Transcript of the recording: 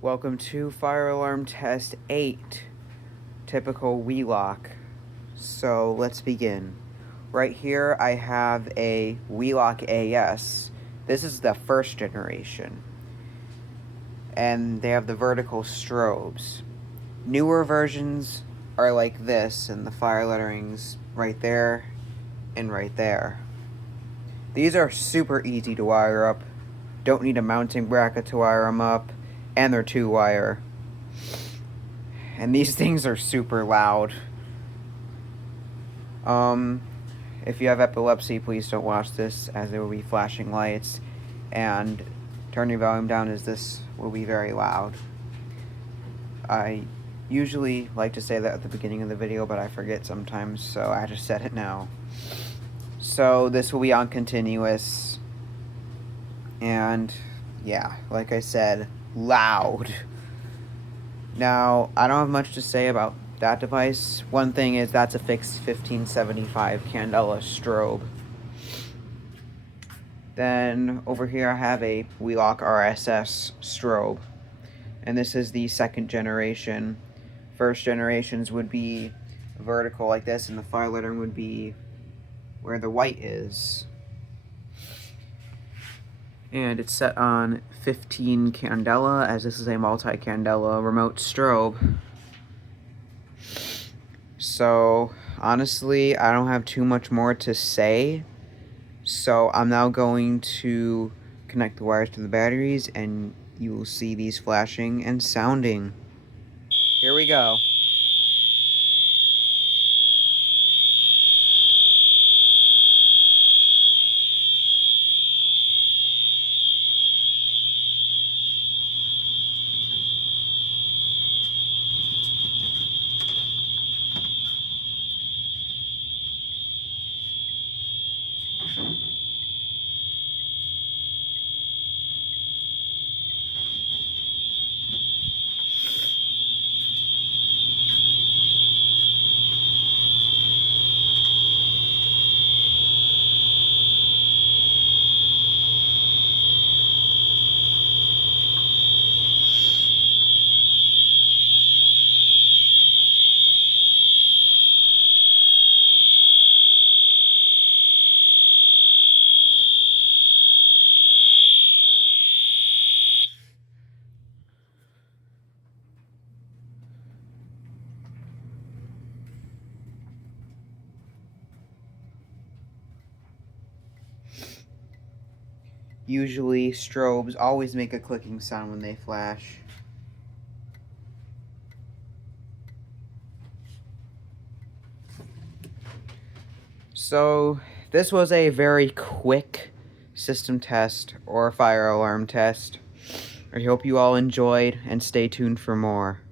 Welcome to Fire Alarm Test 8, typical Wheelock. So let's begin. Right here I have a Wheelock AS. This is the first generation. And they have the vertical strobes. Newer versions are like this, and the fire lettering's right there and right there. These are super easy to wire up. Don't need a mounting bracket to wire them up, and they're 2-wire. And these things are super loud. If you have epilepsy, please don't watch this, as there will be flashing lights, and turn your volume down, as this will be very loud. I usually like to say that at the beginning of the video, but I forget sometimes, so I just said it now. So this will be on continuous, and yeah, like I said, loud. Now, I don't have much to say about that device. One thing is that's a fixed 1575 candela strobe. Then over here I have a Wheelock RSS strobe, and this is the second generation. First generations would be vertical like this, and the fire lettering would be where the white is. And it's set on 15 candela, as this is a multi-candela remote strobe. So honestly, I don't have too much more to say. So I'm now going to connect the wires to the batteries, and you will see these flashing and sounding. Here we go. Usually, strobes always make a clicking sound when they flash. So, this was a very quick system test or fire alarm test. I hope you all enjoyed, and stay tuned for more.